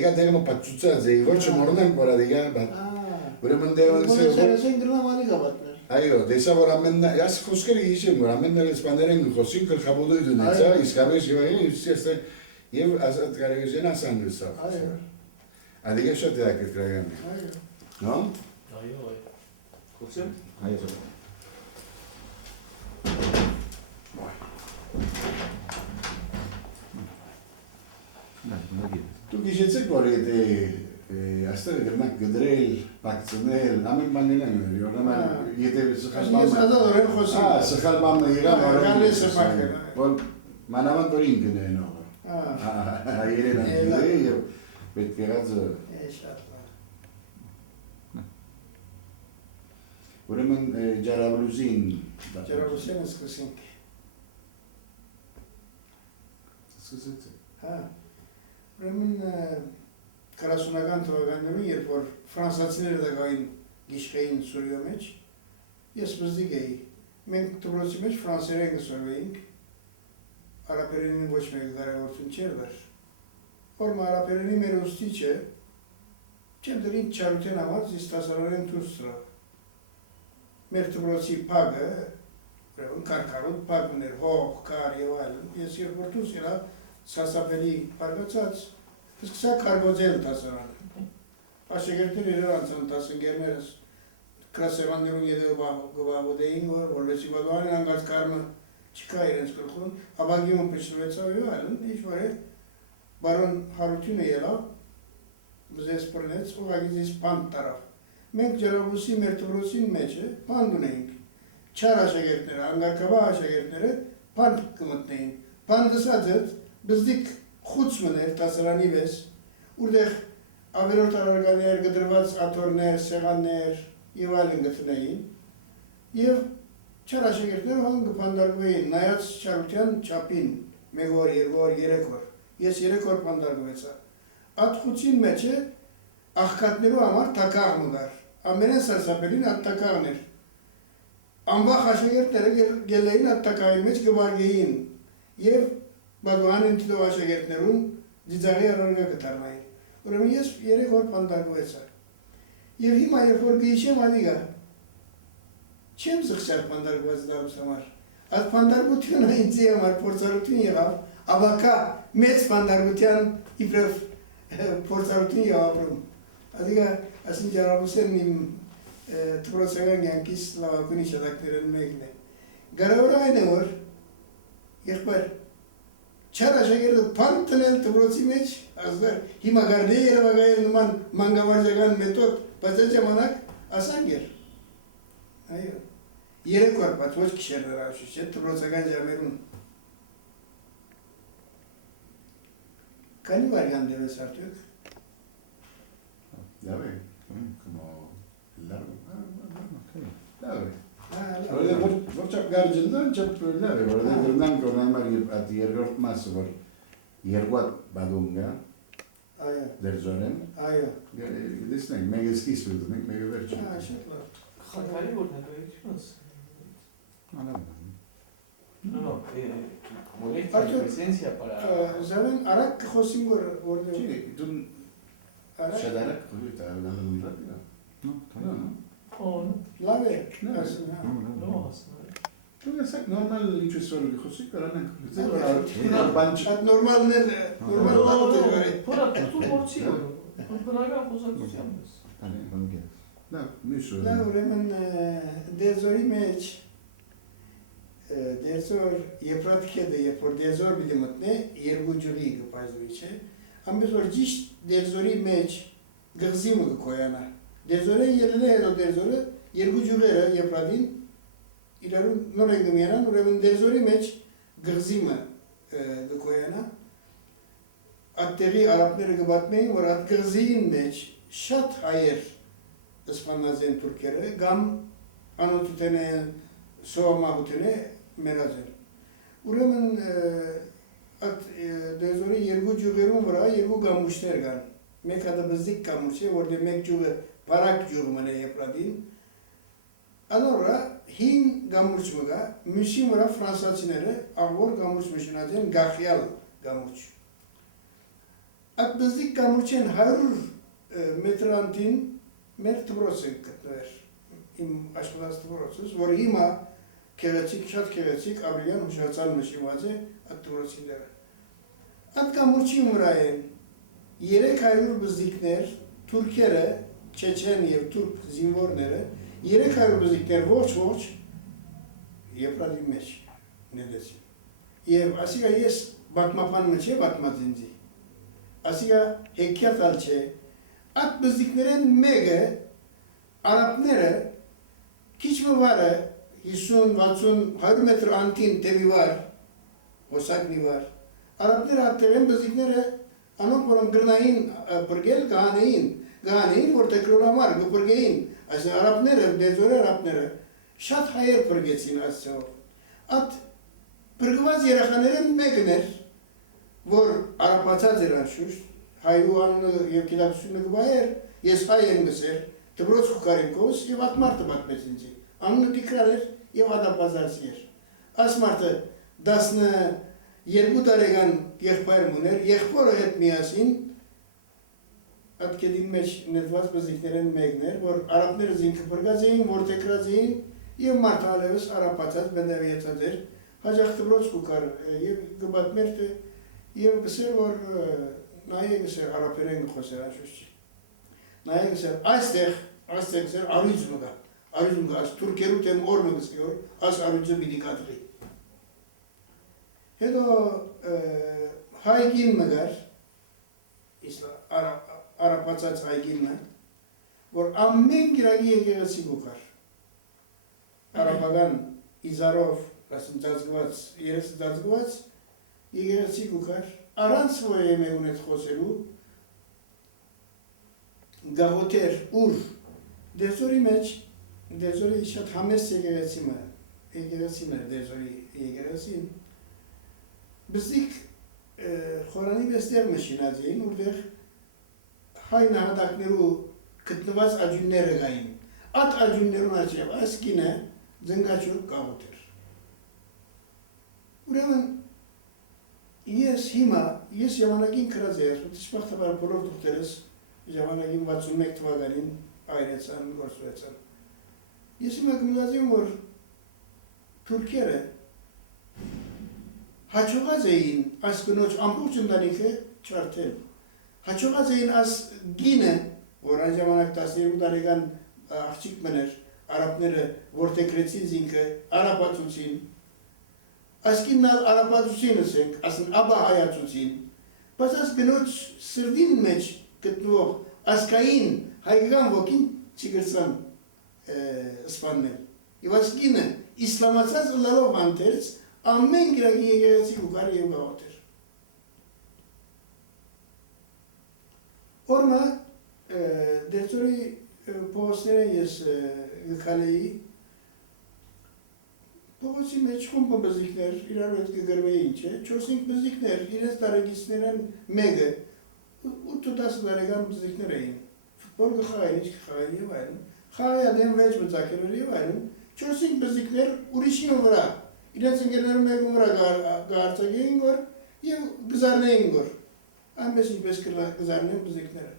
Եկա դեղը պատճուծած է, ոչ մորն եմ կորա դիգա, բատ։ Ուրեմն Սերասեն գրնամանի գավատներ։ Այո, դեսա որ ամենն այս խոսքերը հիշեմ, որ ամենն իսպաներեն խոսին գլխաբուդույթ ունեցա, իսկապես եւ ազատ կարողություն ասան լուսա։ Այո։ Ադիգա շատ դակրկրական է։ Այո։ Նո։ Այո, այո։ Խոսեմ։ Այո։ Դու գիշեցեք որ եթե այստեղ գրնանք գդրել, բակցնել, ամեն բանին են ուրեմն եթե սխալ Ես ազատ խոսի։ Սխալ բանը եղավ, Գալիս է ֆակտը։ որ մանավանդ որ ինքն է նոր։ Հայերեն է եւ պետք է գազը։ Շատ լավ։ Ուրեմն ջարաբլուզին Ջարաբլուզին սկսենք։ Սկսեցեք։ Հա։ Ուրեմն 40-ական թվականներում, երբ որ ֆրանսացիները դակային գիշկային Սուրիո մեջ, ես բզդիկ էի։ Մենք դպրոցի մեջ ֆրանսերեն գսորվեինք, արաբերենին ոչ մեկ կարևորություն չէր վեր։ Որ արաբերենի մեր ուստիչը, չեմ դրին չարութեն համար զիստասարորեն թուս սրավ։ Մեր դպրոցի պագը, կարկարոտ պագ ուներ, հող, կար և այլն, ես երբ որ թուս ելա, սասապելի պարգացած, սկսա կարգոձել տասարանը։ Աշեգերտեր իրար անցան տասնգերներս, կրասեվաններում եդը գվաղոդեին, որվեսի բադուանին անգած կարմը չկա իրենց կրխուն, ապագիմում պեչրվեցավ և այլն, ինչ-որ է, բարոն հարությունը ելավ, բզես պրնեց, ուղագից ես պանդ տարավ։ Մենք ջարաբլուսի մեր տվրոցին մեջը պանդ ունեինք, չար աշագերտները, անգարկաբա աշագերտները պանդ կմտնեին, պանդսածըտ բզդիկ խուց մներ տասրանի վես, ուրդեղ ավերորդ արարգաներ, գդրված աթորներ, սեղաններ և այլն գտնեին և չար աշագերտները հան գպանդարգվեին, նայած չարության չապին, մեկ որ, երբ որ, երեք որ, ես երեք որ պանդարգվեցա։ Այդ խուցին մեջը աղկատներու համար տակաղ մգար, ամենեն սարսապելին այդ տակաղն էր։ Անվախ աշագերտները գելեին այդ տակաղի մեջ գվարգեին և բադուանին տիտով աշագերտներում դիձաղի արարգա կտարմային։ Ուրեմն ես երեք որ պանդարգվեցա։ Եվ հիմա երբ որ գիշեմ ադիգա, չեմ զղշար պանդարգված դարուս համար։ Այդ պանդարգությունը ինձի համար փորձառություն եղավ, ավակա մեծ պանդարգության իբրև փորձառություն եղավ ապրում։ Ադիգա ասին ջարաբլուսեն իմ տպրոցական կյանքիս լավագույն իշադակներն մեկն է։ Գարավոր այն է որ եղբայր չար աշագերտը պանդ տնել տպրոցի մեջ, ազդար հիմա գարդե երևագայել նման մանգավարժական մեթոդ, բայց այդ ժամանակ ասանք էր։ Այո, երեք որ պատ, ոչ կիշերներ ավշուշ, չէ, տպրոցական ժամերուն։ Կանի վարգան դևես արդյոք։ Լավ է, լավ է։ Որ չապ գարջնան, չապ լավ է, որ դրնան կորնամար այդ երկրորդ մասը, որ երկուատ բադունգա, դերձորեն, դեսնենք, մեկ էսկիս վդնենք, մեկ վերջ։ Շատ լավ։ Խակարի որ նկայությունս։ Licencia para... ¿Saben? Ahora que José Gordo... Sí, tú... ¿Shadara? ¿Está hablando muy rápido? No. La ve. No. Tú ves, normal dicho eso, José Corana. Normal ne? Normal Pora tu morțiu. Până pozățuiam. Da, mișo. Da, ուրեմն դեզորի մեջ դեզոր եփրատ քեդը երբ որ դեզոր պիտի մտնե երկու ջուրի կպայզվի չէ ամենից որ ճիշտ դեզորի մեջ գղզիմը կկոյանա դեզորը ելնե հետո դեզորը երկու ջուրերը եփրատին իրարու նոր են գմիանան ուրեմն դեզորի մեջ գղզիմը կկոյանա այդտեղի արաբները կբատմեին որ այդ գղզին մեջ շատ հայեր Սպանազեն թուրքերը, գամ անոթութեն է, սոհամահութեն է, մերած են։ Ուրեմն այդ դեզորի երկու ջուղերում վրա երկու գամուշներ կան։ Մեկ հատը բզդիկ գամուշ է, որտեղ մեկ ջուղը բարակ ջուղ մն է եպրադին։ Անորը հին գամուշ մը կա, մյուսին վրա ֆրանսացիները աղոր գամուշ մշնած են գախյալ գամուշ։ Այդ բզիկ կամուրջեն 100 մետր անտին մեր դպրոց ենք գտնվեր, իմ աշխատած դպրոցս, որ հիմա քեղեցիկ, շատ քեղեցիկ Աբրիլյան հուշարձան նշված է այդ դպրոցի դերը։ Այդ կամուրջի վրա են 300 բզիկներ, թուրքերը, չեչեն և թուրք զինվորները, 300 բզիկներ ոչ Եփրատի մեջ նետեցին։ Եվ ասիկա ես բատմապան մեջ է բատմածինձի, ասիկա հեքյատալ չէ, այդ բզիկներեն մեկը արապները քիչ մվարը 50-60-100 մետր անտին տևի վար, հոսակնի վար, արապները ատտեղեն բզիկները անոնք որոնք գրնային բրգել գանեին, որ տեկրոլամար գպրգեին, այս արապները, դեզորի արապները, շատ հայեր բրգեցին ասցով։ Այդ բրգված երախաներեն մեկն էր, որ արապացած էր անշուշտ, հայու անունը և գիտակցությունը գվայեր, ես հայ եմ գսեր, դպրոց խուկարինքոս և այդ մարդը բատմեց ինձի, անունը տիկրար էր և ադապազարսի էր։ Այս մարդը 12 տարեկան եղբայրմ ուներ, եղբորը հետ միասին, այդ կետին մեջ նետված բզիկներեն մեկն էր, որ արապները զինքը բրգած էին, որ տեկրած էին, և մարդը ալևս արապացած բնդավիեցած էր, հաջախ դպրոց կուկար և գբատմեր և գսեր, որ նայե գսեր արապերեն գխոսեր անշուշտ չի։ Նայե գսեր այստեղ գսեր արույձ մգա, այս թուրքերու տեմ օրնը գսի որ, այս արույձը բիդի կատղի։ Հետո հայգին մգար, արապացած հայգինը, որ ամեն գիրագի եկեղեցի գուկար, արապական իզարով, ծածկված, երեսը ծածկված, եկեղեցի գուկար, առանց որ եմ ունետ խոսելու, գաղոտեր ուր, դեզորի մեջ, դեզորի շատ համեստ եկեղեցին էր դեզորի եկեղեցին, բզիկ խորանի վեստեղ մշինած էին, ուրդեղ հայ նահատակներու գտնված աջունները գային, այդ աջուններուն աչև, այս կինը ձնգաչուր գաղոտ էր։ Ուրեմն, ես ժամանակին կրած էր, տիշպախտաբար բոլոր դուխտերս ժամանակին 61 թվականին այրեցան, գործուեցան։ Ես հիմա կմտած եմ, որ թուրքերը հաչողած էին այս կնոջ ամբողջ ընտանիքը չարթել։ Հաչողած էին այս գինը, որ այն ժամանակ 12 տարեկան աղջիկ մներ, արապները որ տեկրեցին զինքը, արապացուցին, այս կինն արապացուցին ասենք, ասեն աբա հայացուցին, բայց այս կնոջ սրդին մեջ գտնվող ասկային հայկական ոգին չգրցան սպաննել։ Եվ այս կինը իսլամացած ըլլալով անթերց ամեն գրագի եկեղեցի ուկար և գաղոտ էր։ Օրմա դերձորի փողոցները ես գքալեի, փողոցի մեջ խումբը բզիկներ, իրար հետ կգրվեին չէ, 4-5 բզիկներ, իրենց տարագիցներն մեկը, 8-10 տարեկան բզիկներ էին, ֆուտբոլ կխաղային, ինչ կխաղային և այլն, խաղայադեն վեջ բծակերոր և այլն, 4-5 բզիկներ ուրիշին վրա, իրենց ընկերներում մեկում վրա գարցագեին գոր և գզարնեին գոր, այնպես ինչպես գզարնեն բզիկները։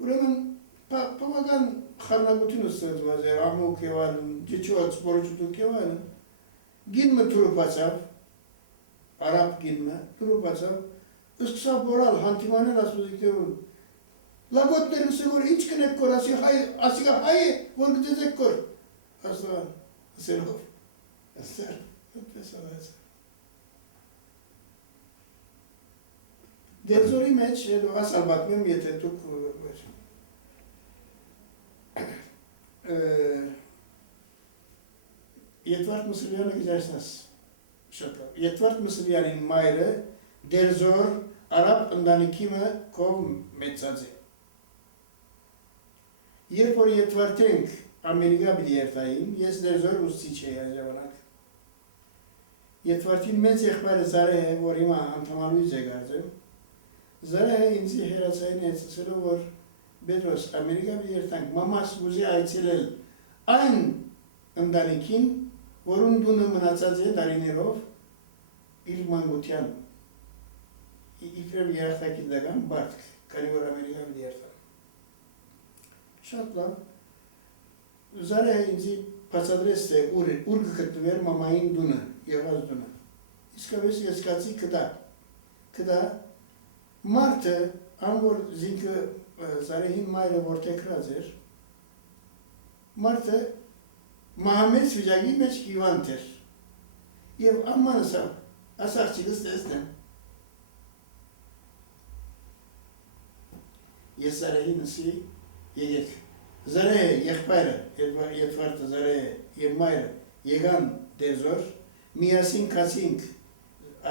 Ուրեմն բավական խառնակությունը ստեղծված էր, աղմուկ և այլն, ջիջոց, բորոջուտուկ և այլն, գինմը թուրուպացավ, արապ գինմը թուրուպացավ, ըսկսավ բորալ հանտիմանել ասպոզիկներուն, լագոտներ ուսը որ ինչ կնեք կոր, ասիկա հայ է, որ գծեզեք կոր, աստղան, ասելով, ասել, այդպես ալայցա։ Դերձորի մեջ, ասալ բատմեմ, եթե դուք Եդվարդ Մսլյանը գջայսնաս շատ լավ։ Եդվարդ Մսլյանին մայրը դերձոր արապ ընտանիքիմը կով մեծած է։ Երբ որ եդվարդենք Ամերիկա բիդի երթային, ես դերձոր ուսցիչ էի այս ժամանակ։ Եդվարդին մեծ եղբայրը Զարեհը, որ հիմա անդամալույզ է գարձեմ, Զարեհը ինձի հերացային էցսելով, որ Պետրոս Ամերիկա բիդի երթանք, մամաս ուզի այցելել այն ընտանիքին, որուն դունը մնացած է դարիներով իր մանկության։ իբրև երախտագիտական բարդ, քանի որ Ամերիկայում դերտան։ Շատ լավ։ Զարեհը ինձի բացատրեց, թե ուր կգտնվեր մամային դունը, եղած դունը։ Իսկապես ես կացի կդա մարդը, որ զինքը Զարեհին մայրը որտեքրած էր, մարդը մահամեծ վիճակի մեջ հիվանդ էր։ Եվ ամանս ասաղջիկս տեսնեմ։ Ես Զարեհին ասի եկեք։ Զարեհը, եղբայրը, Եդվարդը Զարեհը և մայրը եկան դեզոր, միասին կացինք,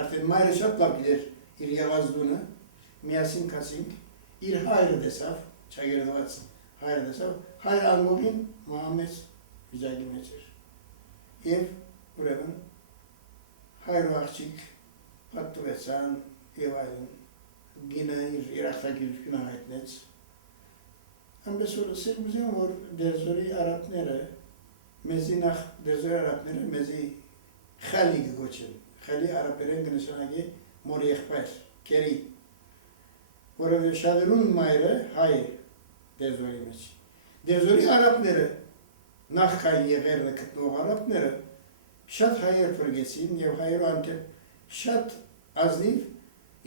արդեն մայրը շատ լավ գիտեր իր եղած դունը, միասին կացինք, իր հայրը տեսավ, չագերդված հայրը տեսավ, հայրը անգողին մահամեծ վիճակի մեջ էր։ Եվ ուրեմն հայրը աղջիկ պատտվեցան և այլն, գինը իր երախտագիտությունը հայտնեց։ Այնպես որ ասել ուզեմ, որ դերձորի արաբները, մեզի նախ դերձորի արաբները մեզի խալի կգոչեն, խալի արաբերեն կնշանակի մոր եղբայր, կերի, որովհետև շատերուն մայրը հայ է դերձորի մեջ։ Դերձորի արաբները, նախքան եղերնը գտնող արաբները, շատ հայեր փրկեցին և հայերու անտեպ շատ ազնիվ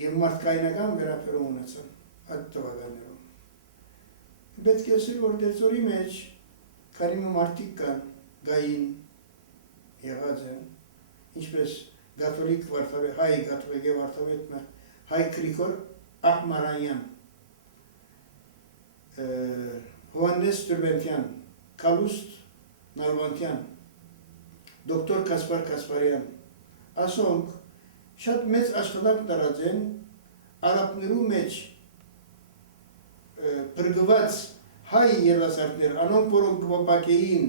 և մարդկայնական վերաբերում ունեցան այդ տվականներում։ Պետք է ասել, որ դերձորի մեջ կարիմը մարդիկ կան, գային, եղած են, ինչպես գաթոլիկ վարդավետ, հայ գաթոլիկե վարդավետը, հայ Գրիգոր Ահմարանյան, Հովհաննես Դուրբենտյան, Կալուստ Նալվանտյան, դոկտոր Կասպար Կասպարյան, ասոնք շատ մեծ աշխատանք տարած են արաբներու մեջ բրգված հայ երասարտներ, անոնք որոնք կվապակեին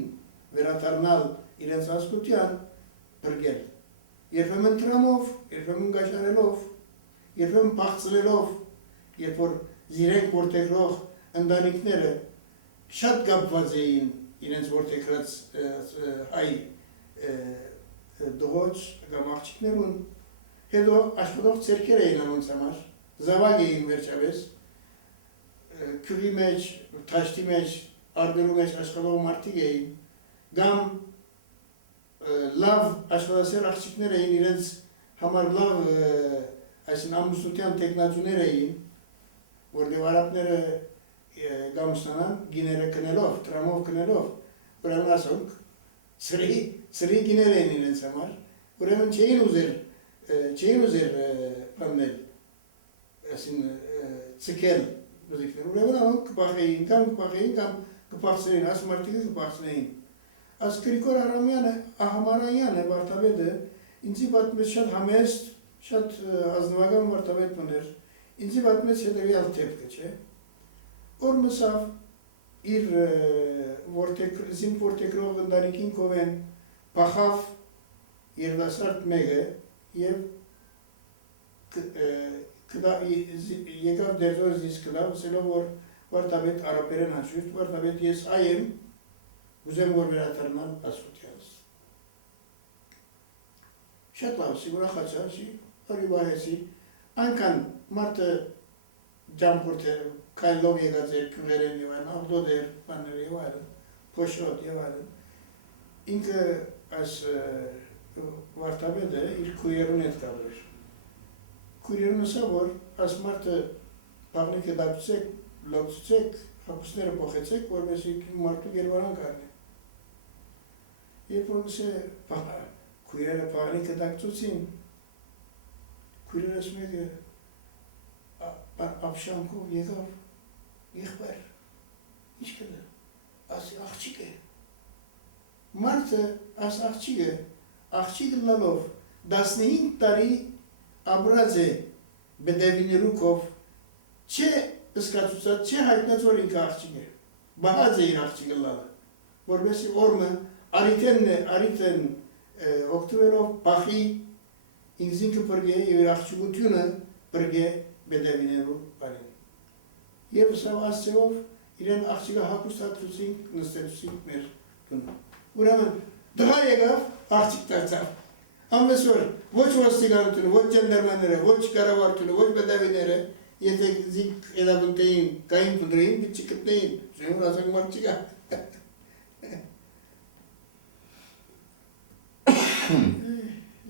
վերադառնալ իրենց ազգության բրգել, երբեմն տրամով, երբեմն գաշարելով, երբեմն փախցնելով, երբ որ զիրենք որտեղրող ընտանիքները շատ կապված էին իրենց որտեղրած հայ դողոց կամ աղջիկներուն, հետո աշխատող ցերկեր էին անոնց համար, զավակ էին վերջապես, քյուղի մեջ, թաշտի մեջ, արգերու մեջ աշխատող մարդիկ էին, կամ լավ աշխատասեր աղջիկներ էին, իրենց համար լավ այսին ամուսնության տեխնացուներ էին, որտեղ արաբները գամուստանան գիները կնելով, տրամով կնելով, ուրեմն ասոնք սրի գիներ էին իրենց համար, ուրեմն չէին ուզեր պաննել, այսին ցկել մուզիկներ, ուրեմն անոնք կպախեին, կամ կպախցնեին, աս մարդիկը կպախցնեին։ Աս Գրիգոր Ահմարանյանը վարդավետը ինձի պատմեց շատ համեստ, շատ ազնվական վարդավետ մներ, ինձի պատմեց հետևյալ թեպքը, չէ։ Որ մսավ իր զինք որտեքրող ընտանիքին կովեն պախավ երդասարդ մեկը և եկավ դերձոր զիս կդավ, ասելով որ վարդավետ արաբերեն հաշվիշտ, վարդավետ ես այ եմ, ուզեմ որ վերադառնալ ազգությանս։ Շատ լավ, ուրախացա, արիվահեսի, այնքան մարդը ջամփորդ էր, քայլով եկած էր, քյուղերեն և այլն, աղդոդ էր, բաներ և այլն, փոշոտ և այլն։ Ինքը այս վարդավետը իր քույրերուն հետ կապ էր։ Քույրերուն ասա, որ այս մարդը բաղնիքը դակցեք, լոկցուցեք, հապուսները փոխեցեք, որպեսզի մարդու գերվարան կարնի։ Երբ որ գսե քույրերը բաղնիքը դակցուցին, քույրերս մեկը ապշանքով եկավ, եղբայր, ինչ կդա, ասի աղջիկ է։ Մարդը աս աղջիկը լալով 15 տարի ապրած է բդևիներուկով, չէ ըսկացուցած, չէ հայտնած որ ինքը աղջիկ է, բահած է իր աղջիկը լալը, որպեսի օրմը արիտեն օգտվելով պախի ինքզինքը պրգե և իր աղջիկությունը պրգե բդևիներու բարին։ Եվ սավ ասցեով իրեն աղջիկը հակուստ հատուցինք, նստեցուցինք մեր տունը։ Ուրեմն դղա եկավ, աղջիկ դարձավ, Ամենսոր ոչ ոստիկանությունը, ոչ ջանդարմանները, ոչ կառավարությունը, ոչ պետավիները, եթե զինք էլավունտեին կային պնդրեին, դիք չկտնեին, ժենուր ասենք մարդ չկա։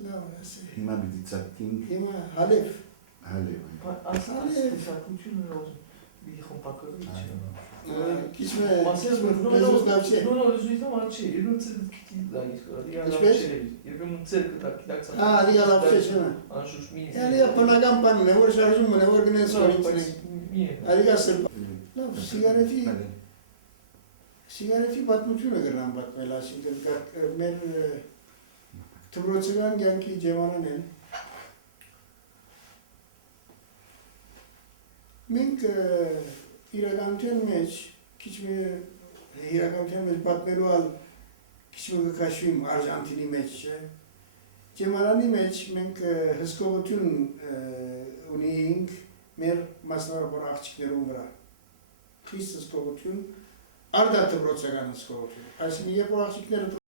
Լավ ասի։ Հիմա պիտի ծակկինք Հիմա հալև։ հալև։ Ասած տեսակությունն ուզում մի խմբակրի չի։ Քիչմե Մասեր լեզուս լավ չէ։ նո լեզուիզը մաչի, իրուն ցերկի դայիս կարելի Ինչպես? Երբեմն ցերկը տակիլակցա։ Լիգա լավ չէ չէ։ Անշուշտ մի։ Ալիա բնական բանն է, որ շարժում է, որ գնես կորինցնի։ Մի։ Ալիգա սրբ։ Լավ, սիգարետի պատմությունը գրան պատմել, այսինքն մեր դպրոցական կյանքի ջեմանան են։ Մենք իրականության մեջ քիչ մի իրականության մեջ պատմելու ալ քիչ մի կաշվիմ Արժանտինի մեջ, չէ։ Ջեմանանի մեջ մենք հսկողություն ունեինք մեր մասնավոր աղջիկներուն վրա։ Խիստ հսկողություն, արդյոք դպրոցական հսկողություն։ Այսինքն երբ որ աղջիկները